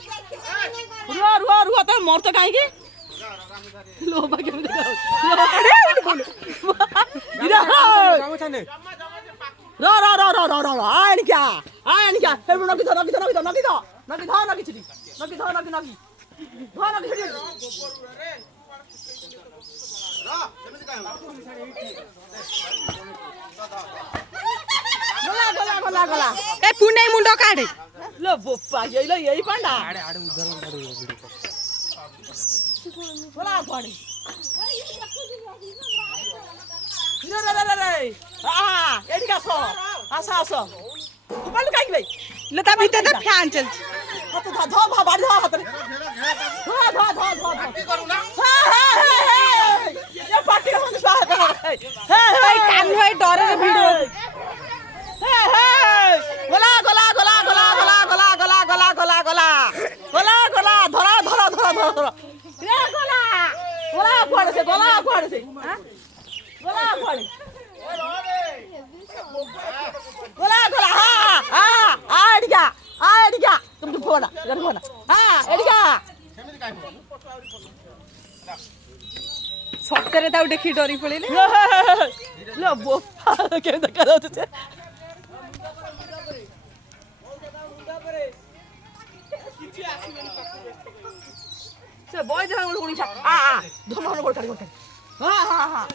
रुआ रुआ रुआ तो मर तो कहीं लो बाकी मुझे रा रा रा रा रा रा आयन क्या फिर नकी धो नकी धो नकी धो नकी धो नकी धो नकी छिड़ी नकी धो नकी नकी धो नकी छिड़ी गला गला गला गला ए पुणे मुंडो काढे लो बोप्पा यही पांडा आडे आडे उधर काढू व्हिडिओ बोला पाणी रे रे रे रे आ एडी कासो आसा आसा कुपाल काय की भाई लता भीतर तो फॅन चल हात धा धा भा बाडी धा हात रे धा धा धा धा पार्टी करू ना हे ये पार्टी करून स्वागत हे डरे रे भिड़ो हे हे गोला गोला गोला गोला गोला गोला गोला गोला गोला गोला गोला गोला धरा धरा धरा धरा रे गोला गोला कुआड़े से हां गोला कुआड़े गोला गोला हां आड़िया तुम तो फोना हां एडिया सप्तरे ताऊ देखि डरी पड़िले लो बोपा के देखा जाउते से बॉय जरा उड़ी छा धम धम कर कर हां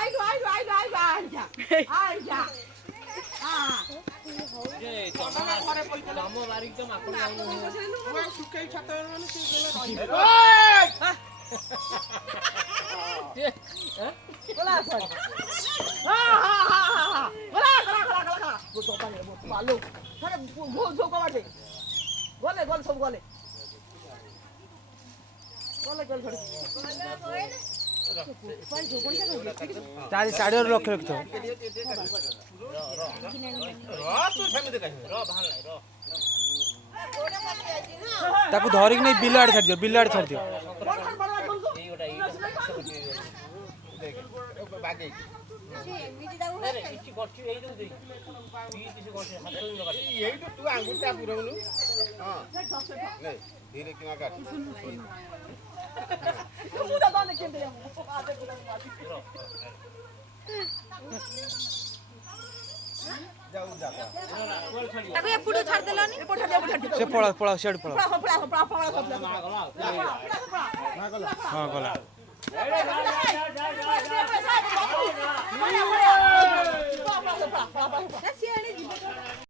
आई गो आइजा हां ये तमा घरे पइते दम बारी त माकू ओए सुकै छात माने से गेले ओए बोला सर हां बोला वो तो पाले वो पालो अरे वो जो का बाटे गोले सब गोले छोड़ चारी साड़ी और रख रख ताकू धरिक नहीं बिल आड़े छाड़ दियो धीरे किना काट मुदा दाने के दे ताको एपुडो छाड़ देलनी से पड़ा शेड पड़ा हां गला ना से